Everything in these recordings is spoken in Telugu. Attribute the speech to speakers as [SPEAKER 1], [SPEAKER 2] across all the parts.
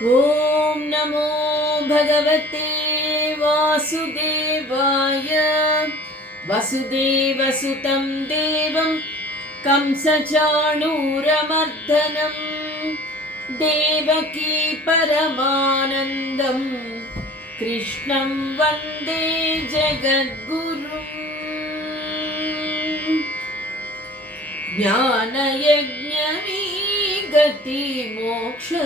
[SPEAKER 1] ॐ नमो भगवते वासुदेवाय। वसुदेवसुतं देवं कंसचाणूरमर्दनं देवकी परमानन्दं। कृष्णं वन्दे जगद्गुरुम् ज्ञानयज्ञमी गति मोक्षसाधनमु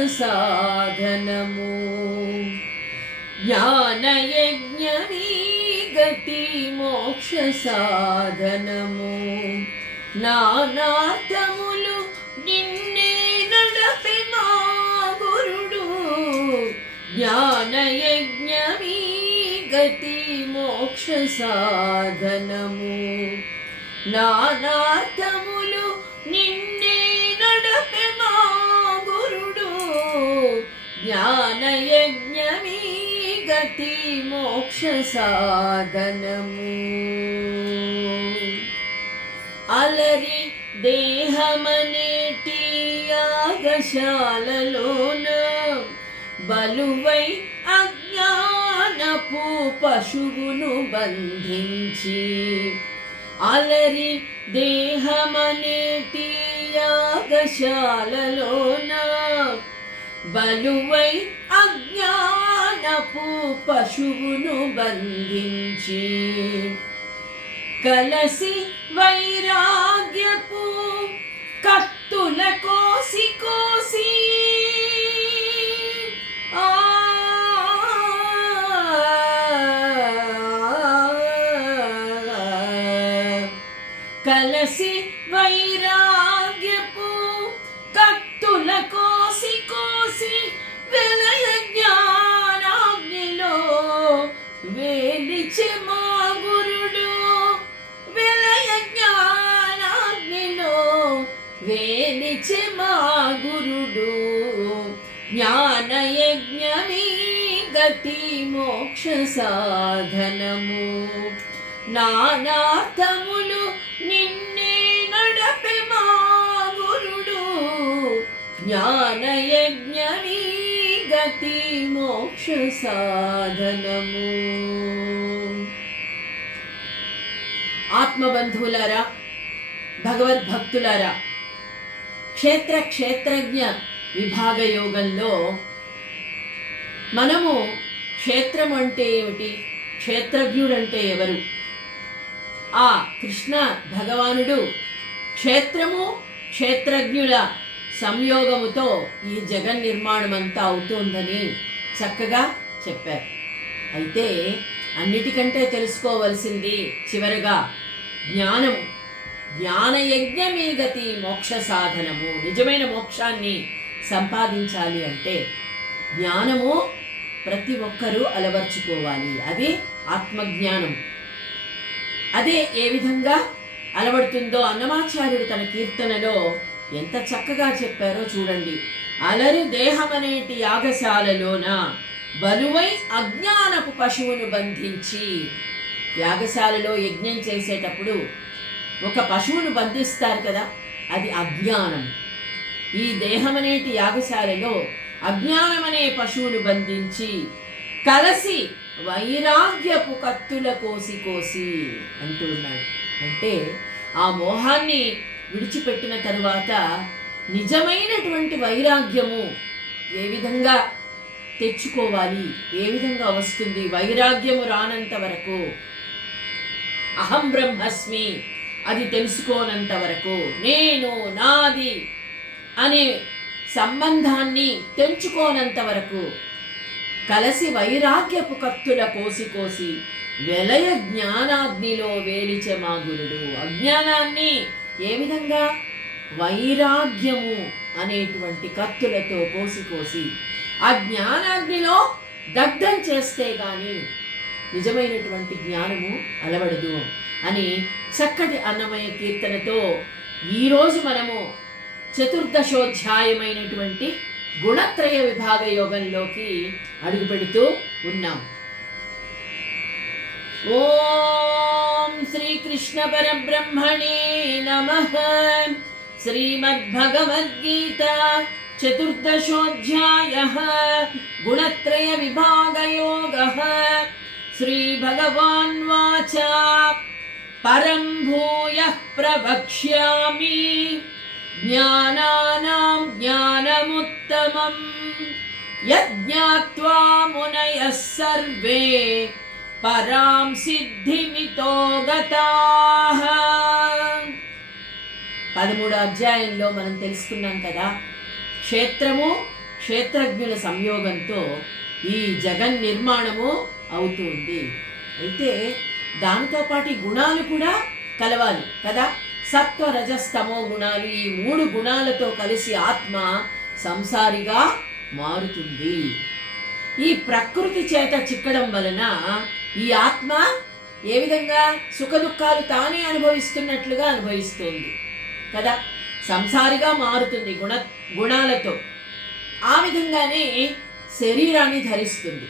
[SPEAKER 1] జ్ఞానయజ్ఞమీ గతి మోక్ష సాధనము నానార్థములు నిన్నే నడపి మా గురుడు జ్ఞానయజ్ఞమీ గతి మోక్ష సాధనము నానార్థములు జ్ఞానయజ్ఞమీ గతి మోక్ష సాధనము అలరి దేహమనేటి యాగశాలలోన బలువై అజ్ఞానపు పశువును బంధించి అలరి దేహమనేటి యాగశాలలోన బలువై అజ్ఞానపు పశువును బంధించి కలసి వైరాగ్యపు కత్తుల కోసి కోసి వేలిచె మా గురుడు. జ్ఞానయజ్ఞమీ గతి మోక్ష సాధనము. నానార్థములు నిన్నే నడపె మా గురుడు. జ్ఞానయజ్ఞమీ గతి మోక్ష సాధనము. ఆత్మబంధువులారా భగవద్భక్తులారా క్షేత్ర క్షేత్రజ్ఞ విభాగ యోగంలో మనము క్షేత్రం అంటే ఏమిటి? క్షేత్రజ్ఞుడంటే ఎవరు? ఆ కృష్ణ భగవానుడు క్షేత్రము క్షేత్రజ్ఞుల సంయోగముతో ఈ జగన్ నిర్మాణం అంతా అవుతుందని చక్కగా చెప్పారు. అయితే అన్నిటికంటే తెలుసుకోవలసింది చివరగా జ్ఞానము. జ్ఞానయజ్ఞమే గతి మోక్ష సాధనము నిజమైన మోక్షాన్ని సంపాదించాలి అంటే జ్ఞానము ప్రతి ఒక్కరూ అలవర్చుకోవాలి. అది ఆత్మజ్ఞానం. అదే ఏ విధంగా అలవడుతుందో అన్నమాచార్యుడు తన కీర్తనలో ఎంత చక్కగా చెప్పారో చూడండి. అలరు దేహమనేటి యాగశాలలోన బలువై అజ్ఞానపు పశువును బంధించి యాగశాలలో యజ్ఞం చేసేటప్పుడు ఒక పశువును బంధిస్తారు కదా అది అజ్ఞానం. ఈ దేహమనేటి యాగశాలలో అజ్ఞానమనే పశువును బంధించి కలసి వైరాగ్యపు కత్తుల కోసి కోసి అంటూ ఉన్నాడు. అంటే ఆ మోహాన్ని విడిచిపెట్టిన తరువాత నిజమైనటువంటి వైరాగ్యము ఏ విధంగా తెచ్చుకోవాలి? ఏ విధంగా వస్తుంది? వైరాగ్యము రానంత వరకు అహం బ్రహ్మస్మి అది తెలుసుకోనంత వరకు నేను నాది అనే సంబంధాన్ని తెంచుకోనంత వరకు కలసి వైరాగ్యపు కత్తుల కోసి కోసి వెలయ జ్ఞానాగ్నిలో వేలిచె మా గురుడు. అజ్ఞానాన్ని ఏ విధంగా? వైరాగ్యము అనేటువంటి కత్తులతో కోసి కోసి ఆ జ్ఞానాగ్నిలో దగ్ధం చేస్తే కానీ నిజమైనటువంటి జ్ఞానము అలవడదు అని చక్కటి అన్నమయ కీర్తనతో ఈరోజు మనము చతుర్దశోధ్యాయమైనటువంటి గుణత్రయ విభాగ యోగంలోకి అడుగుపెడుతూ ఉన్నాం. ఓం శ్రీకృష్ణ పరబ్రహ్మణే నమ. శ్రీమద్భగవద్గీత చతుర్దశోధ్యాయ. గుణత్రయ విభాగయోగ श्रीभगवान्वाच परं भूयः प्रवक्ष्यामि ज्ञानानां ज्ञानमुत्तमम् यज्ञात्वा मुनयः सर्वे పరాం సిద్ధిమితో గతాః పదమూడో అధ్యాయంలో మనం తెలుసుకున్నాం కదా క్షేత్రము క్షేత్రజ్ఞుల సంయోగంతో ఈ జగన్ నిర్మాణము అవుతుంది. అయితే దానితో పాటు గుణాలు కూడా కలవాలి కదా. సత్వ రజస్తమో గుణాలు ఈ మూడు గుణాలతో కలిసి ఆత్మ సంసారిగా మారుతుంది. ఈ ప్రకృతి చేత చిక్కడం వలన ఈ ఆత్మ ఏ విధంగా సుఖ దుఃఖాలు తానే అనుభవిస్తున్నట్లుగా అనుభవిస్తుంది కదా. సంసారిగా మారుతుంది గుణ గుణాలతో. ఆ విధంగానే శరీరాన్ని ధరిస్తుంది.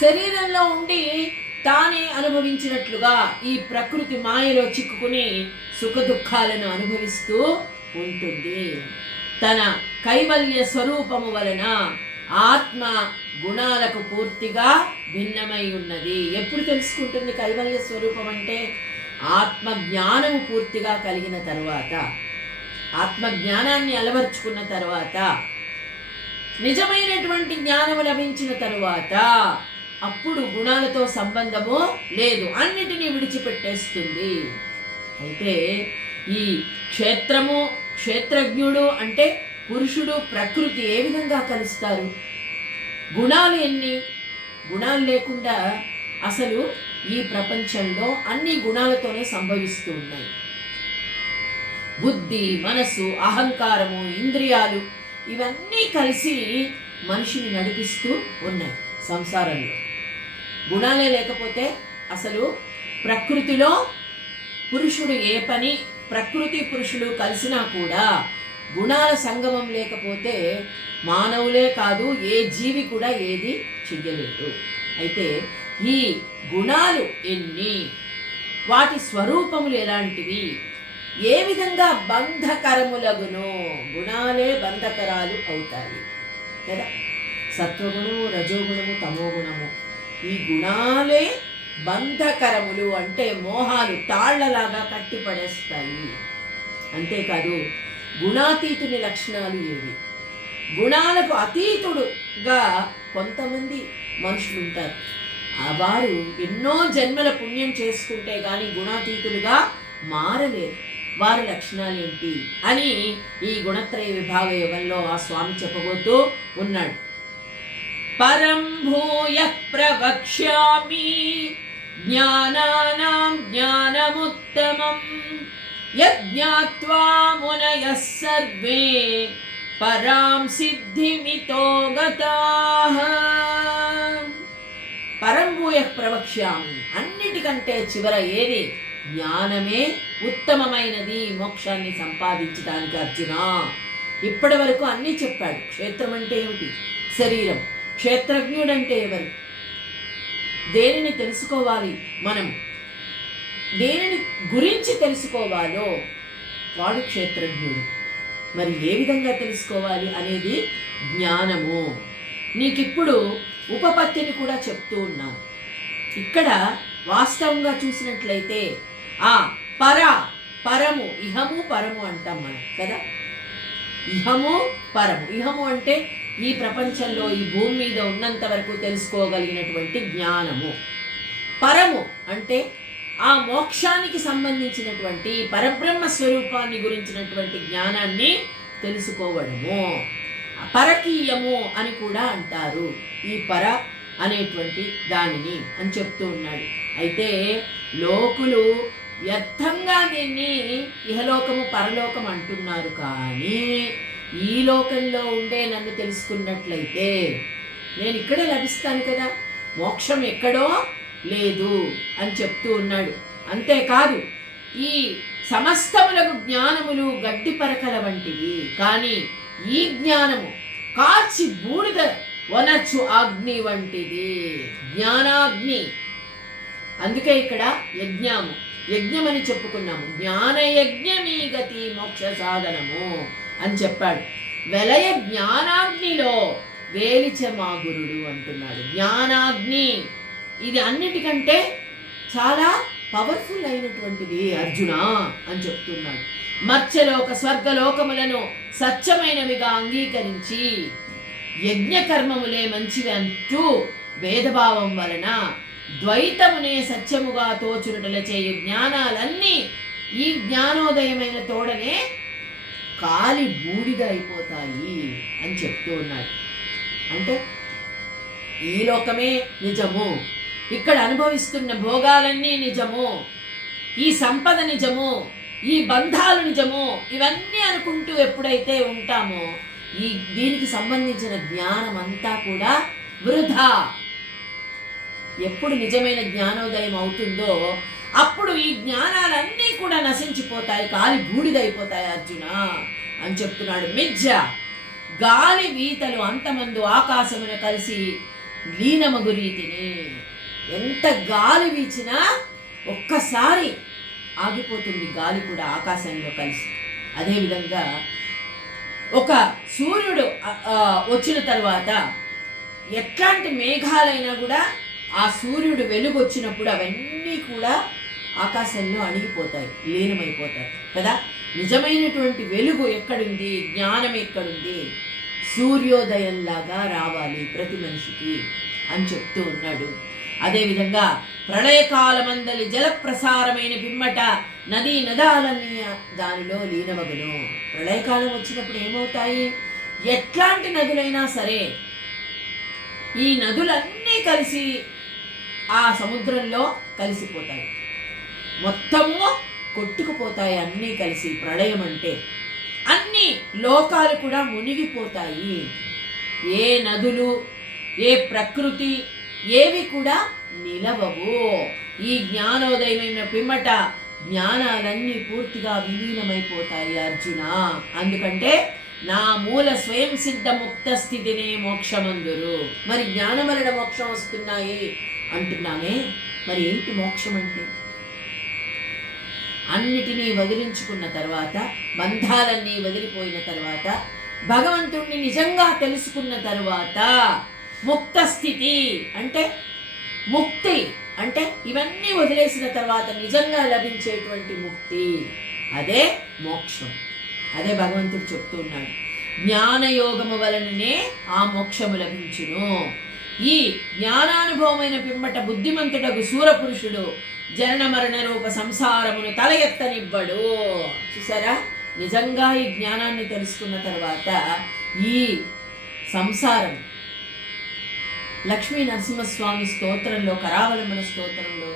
[SPEAKER 1] శరీరంలో ఉండి తానే అనుభవించినట్లుగా ఈ ప్రకృతి మాయలో చిక్కుకుని సుఖ దుఃఖాలను అనుభవిస్తూ ఉంటుంది. తన కైవల్య స్వరూపము వలన ఆత్మ గుణాలకు పూర్తిగా భిన్నమై ఉన్నది. ఎప్పుడు తెలుసుకుంటుంది కైవల్య స్వరూపం అంటే? ఆత్మ జ్ఞానము పూర్తిగా కలిగిన తరువాత ఆత్మ జ్ఞానాన్ని అలవర్చుకున్న తరువాత నిజమైనటువంటి జ్ఞానము లభించిన తరువాత అప్పుడు గుణాలతో సంబంధము లేదు. అన్నిటినీ విడిచిపెట్టేస్తుంది. అయితే ఈ క్షేత్రము క్షేత్రజ్ఞుడు అంటే పురుషుడు ప్రకృతి ఏ విధంగా కలుస్తారు? గుణాలు ఎన్ని? గుణాలు లేకుండా అసలు ఈ ప్రపంచంలో అన్ని గుణాలతోనే సంభవిస్తూ ఉన్నాయి. బుద్ధి మనసు అహంకారము ఇంద్రియాలు ఇవన్నీ కలిసి మనిషిని నడిపిస్తూ ఉన్నాయి సంసారంలో. గుణాలే లేకపోతే అసలు ప్రకృతిలో పురుషుడు ఏ పని ప్రకృతి పురుషులు కలిసినా కూడా గుణాల సంగమం లేకపోతే మానవులే కాదు ఏ జీవి కూడా ఏది చెయ్యలేదు. అయితే ఈ గుణాలు ఎన్ని? వాటి స్వరూపములు ఎలాంటివి? ఏ విధంగా బంధకరములగును? గుణాలే బంధకరాలు అవుతాయి. కదా? సత్వగుణము రజోగుణము తమోగుణము. ఈ గుణాలే బంధకరములు అంటే మోహాలు తాళ్ళలాగా కట్టిపడేస్తాయి. అంతేకాదు గుణాతీతుని లక్షణాలు ఏవి? గుణాలకు అతీతుడుగా కొంతమంది మనుషులు ఉంటారు ఆ వారు ఎన్నో జన్మల పుణ్యం చేసుకుంటే కానీ గుణాతీతులుగా మారలేరు. వారి లక్షణాలు ఏంటి అని ఈ గుణత్రయ విభాగ యుగంలో ఆ స్వామి చెప్పబోతూ ఉన్నాడు. పరం భూయ ప్రవక్ష్యామి జ్ఞానానాం జ్ఞానముత్తమం యజ్ఞాత్వా మునయ సర్వే పరాం సిద్ధిమితో గతాః పరంభూయ ప్రవక్ష్యామి అన్నిటికంటే చివర ఏది? జ్ఞానమే ఉత్తమమైనది మోక్షాన్ని సంపాదించడానికి అర్జున. ఇప్పటి వరకు అన్నీ చెప్పాడు. క్షేత్రం అంటే ఏమిటి? శరీరం. క్షేత్రజ్ఞుడంటే ఎవరు? దేనిని తెలుసుకోవాలి మనం దేనిని గురించి తెలుసుకోవాలో వాడు క్షేత్రజ్ఞుడు. మరి ఏ విధంగా తెలుసుకోవాలి అనేది జ్ఞానము. నీకిప్పుడు ఉపపత్తిని కూడా చెప్తూ ఉన్నాను ఇక్కడ వాస్తవంగా చూసినట్లయితే ఆ పర పరము ఇహము పరము అంటాం మనం కదా? ఇహము పరము. ఇహము అంటే ఈ ప్రపంచంలో ఈ భూమి మీద ఉన్నంత వరకు తెలుసుకోగలిగినటువంటి జ్ఞానము. పరము అంటే ఆ మోక్షానికి సంబంధించినటువంటి పరబ్రహ్మ స్వరూపాన్ని గురించినటువంటి జ్ఞానాన్ని తెలుసుకోవడము. పరకీయము అని కూడా అంటారు. ఈ పర అనేటువంటి దానిని అని చెప్తూ ఉన్నాడు. అయితే లోకులు వ్యర్థంగా దీన్ని ఇహలోకము పరలోకం అంటున్నారు కానీ ఈ లోకంలో ఉండే నన్ను తెలుసుకున్నట్లయితే నేను ఇక్కడే లభిస్తాను కదా. మోక్షం ఎక్కడో లేదు అని చెప్తూ ఉన్నాడు. అంతేకాదు ఈ సమస్తములకు జ్ఞానములు గడ్డి పరకల వంటివి. కానీ ఈ జ్ఞానము కాచి బూడిద వనచ్చు అగ్ని వంటిది. జ్ఞానాగ్ని. అందుకే ఇక్కడ యజ్ఞము. యజ్ఞం చెప్పుకున్నాము. జ్ఞాన యజ్ఞమీ గతి మోక్ష సాధనము. అని చెప్పాడు. వెలయ జ్ఞానాగ్నిలో వేలిచమాగురుడు అంటున్నాడు. జ్ఞానాగ్ని ఇది అన్నిటికంటే చాలా పవర్ఫుల్ అయినటువంటిది అర్జున అని చెప్తున్నాడు. మత్స్యలోక స్వర్గలోకములను సత్యమైనవిగా అంగీకరించి యజ్ఞకర్మములే మంచివి అంటూ భేదభావం వలన ద్వైతమునే సత్యముగా తోచునుటల చేయు జ్ఞానాలన్నీ ఈ జ్ఞానోదయమైన తోడనే కాలి బూడిద అయిపోతాయి అని చెప్తూ ఉన్నాడు. అంటే ఈ లోకమే నిజము. ఇక్కడ అనుభవిస్తున్న భోగాలన్నీ నిజము. ఈ సంపద నిజము. ఈ బంధాలు నిజము. ఇవన్నీ అనుకుంటూ ఎప్పుడైతే ఉంటామో ఈ దీనికి సంబంధించిన జ్ఞానం అంతా కూడా వృధా. ఎప్పుడు నిజమైన జ్ఞానోదయం అవుతుందో అప్పుడు ఈ జ్ఞానాలన్నీ కూడా నశించిపోతాయి కాలి బూడిదైపోతాయి అర్జున అని చెప్తున్నాడు మిథ్య గాలి వీతలు అంతమందు ఆకాశమున కలిసి లీనమగు రీతిని. ఎంత గాలి వీచినా ఒక్కసారి ఆగిపోతుంది గాలి కూడా ఆకాశంలో కలిసి. అదేవిధంగా ఒక సూర్యుడు ఆ, వచ్చిన తర్వాత ఎట్లాంటి మేఘాలైనా కూడా ఆ సూర్యుడు వెలుగు వచ్చినప్పుడు అవన్నీ కూడా ఆకాశంలో అణిగిపోతాయి లీనమైపోతాయి. కదా? నిజమైనటువంటి వెలుగు ఎక్కడుంది? జ్ఞానం ఎక్కడుంది? సూర్యోదయంలాగా రావాలి ప్రతి మనిషికి అని చెప్తూ ఉన్నాడు. అదేవిధంగా ప్రళయకాలమందలి జలప్రసారమైన పిమ్మట నదీ నదాలన్నీ దానిలో లీనమగును. ప్రళయకాలం వచ్చినప్పుడు ఏమవుతాయి? ఎట్లాంటి నదులైనా సరే ఈ నదులన్నీ కలిసి ఆ సముద్రంలో కలిసిపోతాయి. మొత్తము కొట్టుకుపోతాయి అన్నీ కలిసి ప్రళయం అంటే. అన్ని లోకాలు కూడా మునిగిపోతాయి. ఏ నదులు ఏ ప్రకృతి ఏవి కూడా నిలవవు. ఈ జ్ఞానోదయమైన పిమ్మట జ్ఞానాలన్నీ పూర్తిగా విలీనమైపోతాయి అర్జున. అందుకంటే నా మూల స్వయం సిద్ధ ముక్త స్థితినే మోక్షమందురు. మరి జ్ఞానమరణ మోక్షం వస్తున్నాయి అంటున్నామే మరి ఏంటి మోక్షం అంటే? అన్నిటినీ వదిలించుకున్న తర్వాత బంధాలన్నీ వదిలిపోయిన తర్వాత భగవంతుణ్ణి నిజంగా తెలుసుకున్న తర్వాత ముక్త స్థితి అంటే ముక్తి అంటే ఇవన్నీ వదిలేసిన తర్వాత నిజంగా లభించేటువంటి ముక్తి. అదే మోక్షం. అదే భగవంతుడు చెప్తున్నాడు జ్ఞానయోగము వలననే ఆ మోక్షము లభించును. ఈ జ్ఞానానుభవమైన పిమ్మట బుద్ధిమంతుడకు సూరపురుషుడు జనన మరణ రూప సంసారమును తల ఎత్తనివ్వడు. చూసారా? నిజంగా ఈ జ్ఞానాన్ని తెలుసుకున్న తర్వాత ఈ సంసారం లక్ష్మీ నరసింహస్వామి స్తోత్రంలో కరావలంబన స్తోత్రంలో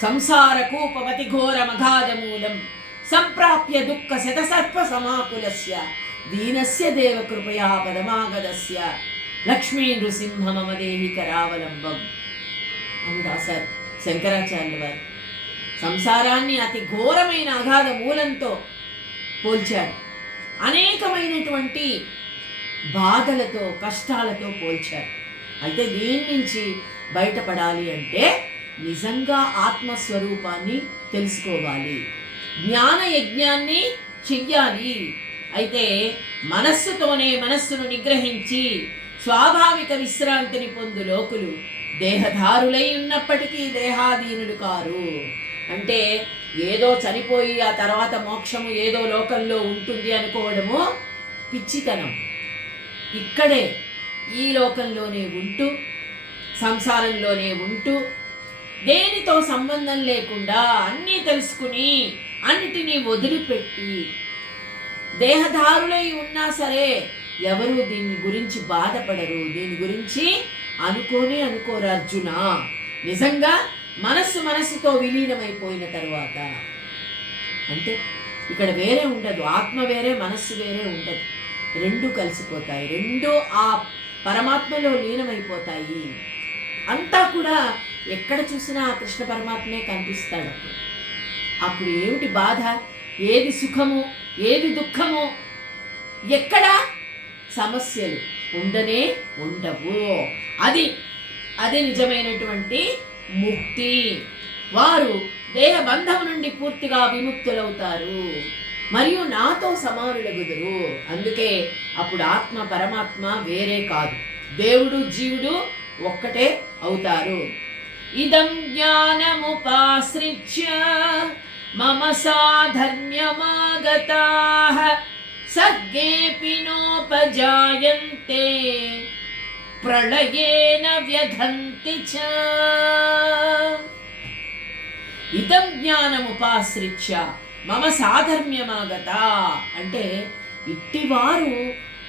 [SPEAKER 1] సంసార కూపవతి ఘోర మఘాద మూలం సంప్రాప్య దుఃఖ శతసర్ప సమాకులస్య దీనస్య దేవ కృపయా పదమాగదస్య లక్ష్మీ నృసింహ మమదేవి కరావలంబం అని రాశారు శంకరాచార్యుల వారు సంసారాన్ని అతి ఘోరమైన అగాధ మూలంతో పోల్చారు. అనేకమైనటువంటి బాధలతో కష్టాలతో పోల్చారు. అయితే దీని నుంచి బయటపడాలి అంటే నిజంగా ఆత్మస్వరూపాన్ని తెలుసుకోవాలి. జ్ఞాన యజ్ఞాన్ని చెయ్యాలి. అయితే మనస్సుతోనే మనస్సును నిగ్రహించి స్వాభావిక విశ్రాంతిని పొందు లోకులు దేహధారులై ఉన్నప్పటికీ దేహాధీనుడు కారు. అంటే ఏదో చనిపోయి ఆ తర్వాత మోక్షము ఏదో లోకంలో ఉంటుంది అనుకోవడము పిచ్చితనం. ఇక్కడే ఈ లోకంలోనే ఉంటూ సంసారంలోనే ఉంటూ దేనితో సంబంధం లేకుండా అన్నీ తెలుసుకుని అన్నిటినీ వదిలిపెట్టి దేహదారులై ఉన్నా సరే ఎవరు దీని గురించి బాధపడరు దీని గురించి అనుకోనే అనుకోరు అర్జున. నిజంగా మనస్సు మనస్సుతో విలీనమైపోయిన తరువాత. అంటే ఇక్కడ వేరే ఉండదు ఆత్మ వేరే మనస్సు వేరే ఉండదు. రెండు కలిసిపోతాయి రెండు ఆ పరమాత్మలో లీనమైపోతాయి. అంతా కూడా ఎక్కడ చూసినా ఆ కృష్ణ పరమాత్మే కనిపిస్తాడు అప్పుడు. అప్పుడు ఏమిటి బాధ? ఏది సుఖము? ఏది దుఃఖము? ఎక్కడ సమస్యలు ఉండనే ఉండవు. అది అది నిజమైనటువంటి ముక్తి. వారు దేహ బంధం నుండి పూర్తిగా విముక్తులవుతారు. మరియు నాతో సమానులగుదురు. అందుకే అప్పుడు ఆత్మ పరమాత్మ వేరే కాదు. దేవుడు జీవుడు ఒక్కటే అవుతారు. ఇదం జ్ఞానముపాశ్రిత్య మమ సాధన్యమాగతా సర్గేపి నోపజాయంతే ప్రళయేన వ్యధంతి చ ఇదం జ్ఞానముపాశ్రిత్య మమ సాధర్మ్యమాగత అంటే ఇట్టివారు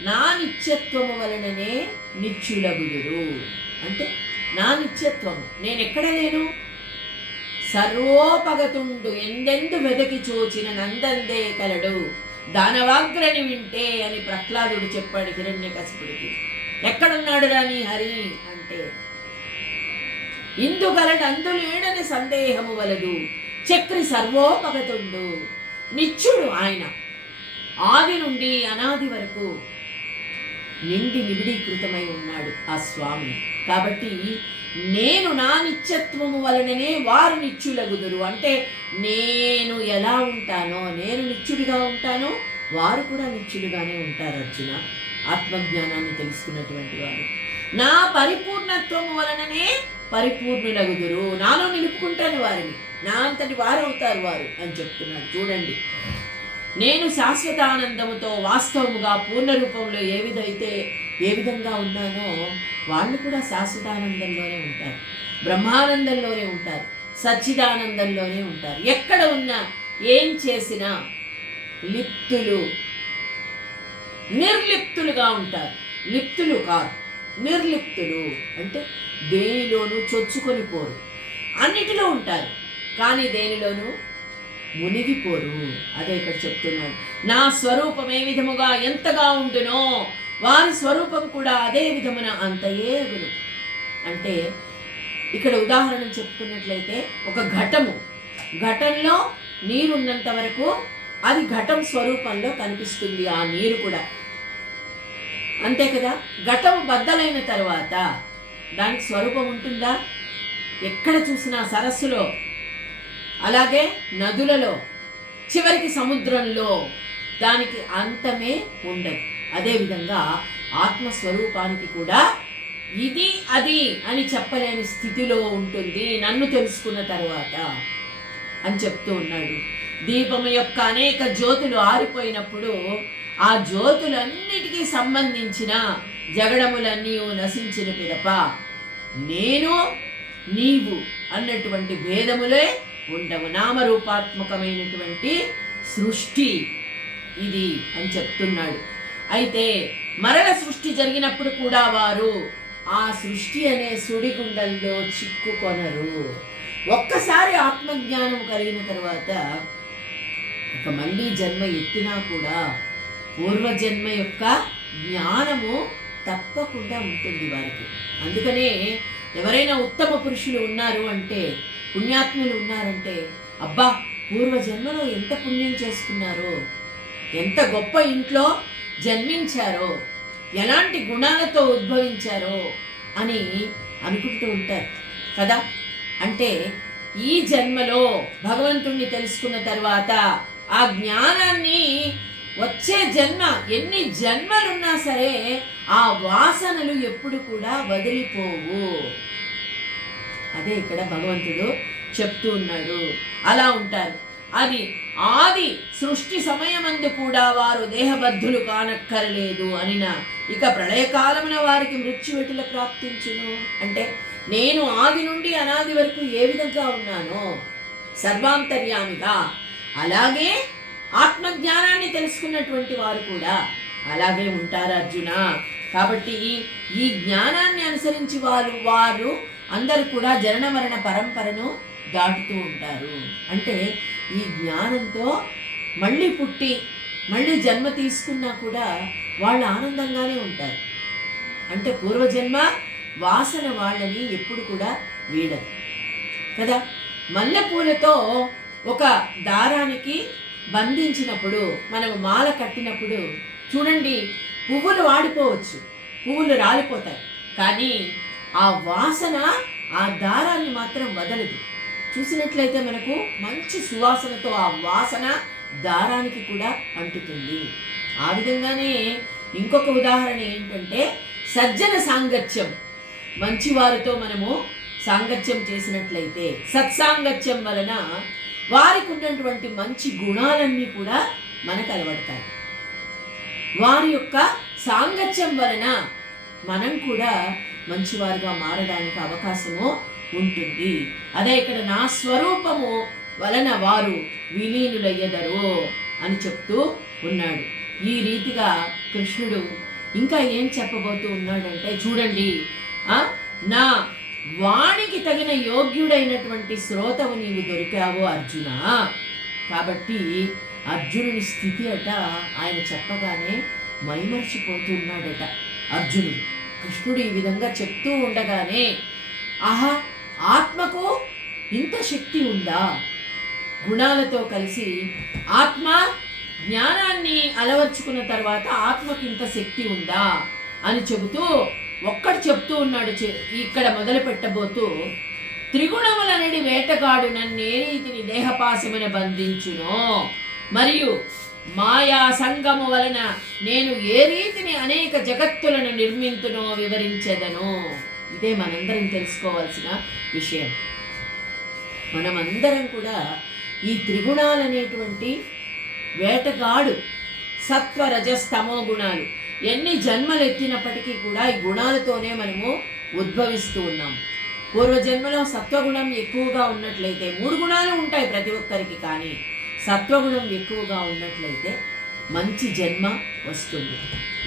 [SPEAKER 1] నా నిత్యత్వము వలననే నిత్యులగుదురు అంటే నా నిత్యత్వము నేను ఎక్కడ లేను? సర్వోపగతుండు ఎందెందు వెదకి చూచిన నందందే కలడు. దానవాగ్రని వింటే అని ప్రహ్లాదుడు చెప్పాడు హిరణ్య కసిపుడికి ఎక్కడున్నాడు రాని హరి? అంటే ఇందు గలడు అందులేడని సందేహము వలదు. చక్రి సర్వోపగతుండు. నిత్యుడు ఆయన. ఆది నుండి అనాది వరకు నిండి నిబిడీకృతమై ఉన్నాడు ఆ స్వామి. కాబట్టి నేను నా నిత్యత్వము వలననే వారు నిత్యులగుదురు. అంటే నేను ఎలా ఉంటానో నేను నిత్యుడిగా ఉంటానో వారు కూడా నిత్యులుగానే ఉంటారు అర్జున. ఆత్మజ్ఞానాన్ని తెలుసుకున్నటువంటి వారు. నా పరిపూర్ణత్వము వలననే పరిపూర్ణులగుదురు. నాలో నిలుపుకుంటాను వారిని. నా అంతటి వారు అవుతారు వారు అని చెప్తున్నారు. చూడండి. నేను శాశ్వత ఆనందముతో వాస్తవముగా పూర్ణ రూపంలో ఏ విధైతే ఏ విధంగా ఉన్నానో వాళ్ళు కూడా శాశ్వతానందంలోనే ఉంటారు. బ్రహ్మానందంలోనే ఉంటారు. సచ్చిదానందంలోనే ఉంటారు. ఎక్కడ ఉన్నా ఏం చేసినా లిప్తులు నిర్లిప్తులుగా ఉంటారు. లిప్తులు కాదు నిర్లిప్తులు అంటే దేనిలోనూ చొచ్చుకొని పోరు. అన్నిటిలో ఉంటారు కానీ దేనిలోనూ మునిగిపోరు. అదే ఇక్కడ చెప్తున్నాడు నా స్వరూపం ఏ విధముగా ఎంతగా ఉండునో వారి స్వరూపం కూడా అదే విధమున అంతయే గురు అంటే ఇక్కడ ఉదాహరణ చెప్పుకున్నట్లయితే ఒక ఘటము. ఘటంలో నీరున్నంత వరకు అది ఘటం స్వరూపంలో కనిపిస్తుంది ఆ నీరు కూడా. అంతే కదా? ఘటం బద్దలైన తర్వాత దానికి స్వరూపం ఉంటుందా? ఎక్కడ చూసినా సరస్సులో అలాగే నదులలో చివరికి సముద్రంలో దానికి అంతమే ఉండదు. అదేవిధంగా ఆత్మస్వరూపానికి కూడా ఇది అది అని చెప్పలేని స్థితిలో ఉంటుంది నన్ను తెలుసుకున్న తర్వాత అని చెప్తూ ఉన్నాడు. దీపము యొక్క అనేక జ్యోతులు ఆరిపోయినప్పుడు ఆ జ్యోతులన్నిటికీ సంబంధించిన జగడములన్నీ నశించిన పిదప నేను నీవు అన్నటువంటి భేదములే ఉండవు. నామరూపాత్మకమైనటువంటి సృష్టి ఇది అని చెప్తున్నాడు. అయితే మరణ సృష్టి జరిగినప్పుడు కూడా వారు ఆ సృష్టి అనే సుడిగుండంలో చిక్కుకొనరు. ఒక్కసారి ఆత్మజ్ఞానం కలిగిన తర్వాత ఇక మళ్ళీ జన్మ ఎత్తినా కూడా పూర్వజన్మ యొక్క జ్ఞానము తప్పకుండా ఉంటుంది వారికి. అందుకనే ఎవరైనా ఉత్తమ పురుషులు ఉన్నారు అంటే పుణ్యాత్ములు ఉన్నారంటే అబ్బా పూర్వజన్మలో ఎంత పుణ్యం చేసుకున్నారో ఎంత గొప్ప ఇంట్లో జన్మించారో? ఎలాంటి గుణాలతో ఉద్భవించారో? అని అనుకుంటూ ఉంటారు. కదా? అంటే ఈ జన్మలో భగవంతుణ్ణి తెలుసుకున్న తర్వాత ఆ జ్ఞానాన్ని వచ్చే జన్మ ఎన్ని జన్మలున్నా సరే ఆ వాసనలు ఎప్పుడు కూడా వదిలిపోవు. అదే ఇక్కడ భగవంతుడు చెప్తూ ఉన్నాడు. అలా ఉంటారు. అది ఆది సృష్టి సమయమందు కూడా వారు దేహబద్ధులు కానక్కరలేదు అనిన. ఇక ప్రళయకాలమున వారికి మృత్యువెటుల ప్రాప్తించును. అంటే నేను ఆది నుండి అనాది వరకు ఏ విధంగా ఉన్నానో సర్వాంతర్యామిగా. అలాగే ఆత్మజ్ఞానాన్ని తెలుసుకున్నటువంటి వారు కూడా అలాగే ఉంటారు అర్జున. కాబట్టి ఈ జ్ఞానాన్ని అనుసరించి వారు వారు అందరు కూడా జనన మరణ పరంపరను దాటుతూ ఉంటారు. అంటే ఈ జ్ఞానంతో మళ్ళీ పుట్టి మళ్ళీ జన్మ తీసుకున్నా కూడా వాళ్ళు ఆనందంగానే ఉంటారు. అంటే పూర్వజన్మ వాసన వాళ్ళని ఎప్పుడు కూడా వీడదు. కదా? మల్లెపూలతో ఒక దారానికి బంధించినప్పుడు మనం మాల కట్టినప్పుడు చూడండి పువ్వులు వాడిపోవచ్చు. పువ్వులు రాలిపోతాయి. కానీ ఆ వాసన ఆ దారాన్ని మాత్రం వదలదు. చూసినట్లయితే మనకు మంచి సువాసనతో ఆ వాసన దారానికి కూడా అంటుతుంది. ఆ విధంగానే ఇంకొక ఉదాహరణ ఏంటంటే సజ్జన సాంగత్యం. మంచివారితో మనము సాంగత్యం చేసినట్లయితే సత్సాంగత్యం వలన వారికి ఉన్నటువంటి మంచి గుణాలన్నీ కూడా మనకు అలవడతాయి. వారి యొక్క సాంగత్యం వలన మనం కూడా మంచివారుగా మారడానికి అవకాశము ఉంటుంది. అదే ఇక్కడ నా స్వరూపము వలన వారు విలీనులయ్యదరు అని చెప్తూ ఉన్నాడు. ఈ రీతిగా కృష్ణుడు ఇంకా ఏం చెప్పబోతూ ఉన్నాడంటే చూడండి ఆ నా వాణికి తగిన యోగ్యుడైనటువంటి శ్రోతవు నీవు దొరికావు అర్జున. కాబట్టి అర్జునుని స్థితి అట ఆయన చెప్పగానే మైమర్చిపోతున్నాడట అర్జునుడు. కృష్ణుడు ఈ విధంగా చెప్తూ ఉండగానే ఆహా ఆత్మకు ఇంత శక్తి ఉందా? గుణాలతో కలిసి ఆత్మ జ్ఞానాన్ని అలవర్చుకున్న తర్వాత ఆత్మకి ఇంత శక్తి ఉందా? అని చెబుతూ ఒక్కడు చెప్తూ ఉన్నాడు చె- ఇక్కడ మొదలు పెట్టబోతూ త్రిగుణములనడి వేటగాడు నన్నేరీతిని దేహపాశమున బంధించునో. మరియు మాయా సంగము వలన నేను ఏ రీతిని అనేక జగత్తులను నిర్మింతునో వివరించెదను. ఇదే మనందరం తెలుసుకోవాల్సిన విషయం. మనమందరం కూడా ఈ త్రిగుణాలనేటువంటి వేటగాడు సత్వ రజస్తమో గుణాలు. ఎన్ని జన్మలు ఎత్తినప్పటికీ కూడా ఈ గుణాలతోనే మనము ఉద్భవిస్తూ ఉన్నాం. పూర్వజన్మలో సత్వగుణం ఎక్కువగా ఉన్నట్లయితే మూడు గుణాలు ఉంటాయి ప్రతి ఒక్కరికి కానీ సత్వగుణం ఎక్కువగా ఉన్నట్లయితే మంచి జన్మ వస్తుంది.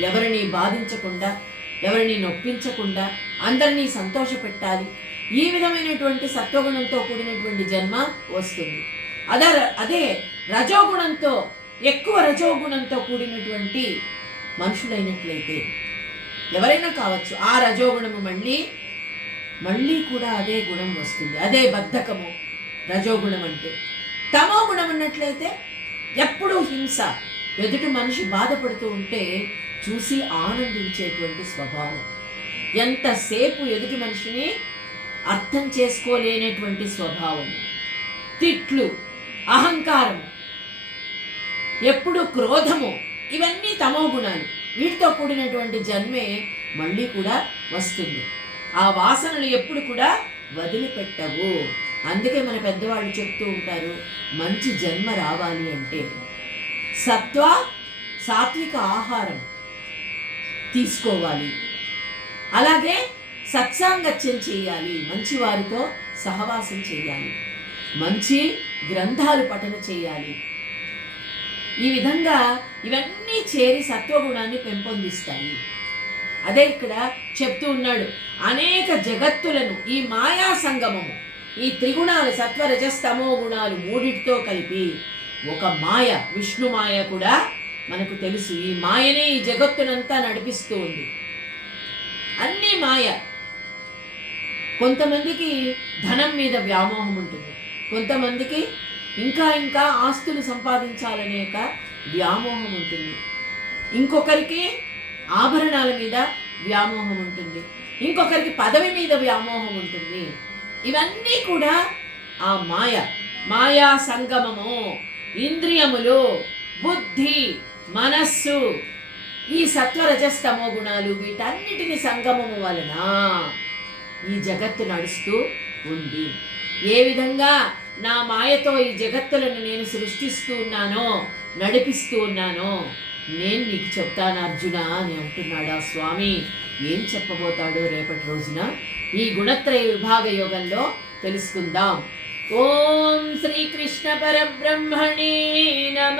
[SPEAKER 1] ఎవరిని బాధించకుండా ఎవరిని నొప్పించకుండా అందరినీ సంతోషపెట్టాలి. ఈ విధమైనటువంటి సత్వగుణంతో కూడినటువంటి జన్మ వస్తుంది. అదే అదే రజోగుణంతో ఎక్కువ రజోగుణంతో కూడినటువంటి మనుషులైనట్లయితే ఎవరైనా కావచ్చు ఆ రజోగుణము మళ్ళీ మళ్ళీ కూడా అదే గుణం వస్తుంది. అదే బద్ధకము రజోగుణం అంటే. తమో గుణం అన్నట్లయితే ఎప్పుడూ హింస ఎదుటి మనిషి బాధపడుతూ ఉంటే చూసి ఆనందించేటువంటి స్వభావం. ఎంతసేపు ఎదుటి మనిషిని అర్థం చేసుకోలేనటువంటి స్వభావం. తిట్లు అహంకారం ఎప్పుడు క్రోధము ఇవన్నీ తమో గుణాలు. వీటితో కూడినటువంటి జన్మే మళ్ళీ కూడా వస్తుంది. ఆ వాసనలు ఎప్పుడు కూడా వదిలిపెట్టవు. అందుకే మన పెద్దవాళ్ళు చెప్తూ ఉంటారు మంచి జన్మ రావాలి అంటే. సత్వ సాత్విక ఆహారం. తీసుకోవాలి. అలాగే సత్సాంగత్యం చేయాలి. మంచి వారితో సహవాసం చేయాలి. మంచి గ్రంథాలు పఠన చేయాలి. ఈ విధంగా ఇవన్నీ చేరి సత్వగుణాన్ని పెంపొందిస్తాయి. అదే ఇక్కడ చెప్తూ ఉన్నాడు అనేక జగత్తులను ఈ మాయా సంగమము ఈ త్రిగుణాలు సత్వరజస్తమో గుణాలు మూడిటితో కలిపి ఒక మాయ విష్ణు మాయ కూడా మనకు తెలుసు ఈ మాయనే ఈ జగత్తునంతా నడిపిస్తూ ఉంది అన్నీ మాయ. కొంతమందికి ధనం మీద వ్యామోహం ఉంటుంది. కొంతమందికి ఇంకా ఇంకా ఆస్తులు సంపాదించాలనే ఒక వ్యామోహం ఉంటుంది. ఇంకొకరికి ఆభరణాల మీద వ్యామోహం ఉంటుంది. ఇంకొకరికి పదవి మీద వ్యామోహం ఉంటుంది. ఇవన్నీ కూడా ఆ మాయ. మాయా సంగమము. ఇంద్రియములు బుద్ధి. మనస్సు. ఈ సత్వరజస్తమో గుణాలు వీటన్నిటిని సంగమము వలన ఈ జగత్తు నడుస్తూ ఉంది. ఏ విధంగా నా మాయతో ఈ జగత్తులను నేను సృష్టిస్తూ ఉన్నానో నడిపిస్తూ ఉన్నానో నేను నీకు చెప్తాను అర్జున అని అంటున్నాడు ఆ స్వామి. ఏం చెప్పబోతాడో రేపటి రోజున ఈ గుణత్రయ విభాగ యోగంలో తెలుసుకుందాం. ఓం శ్రీకృష్ణ పరబ్రహ్మణే నమ.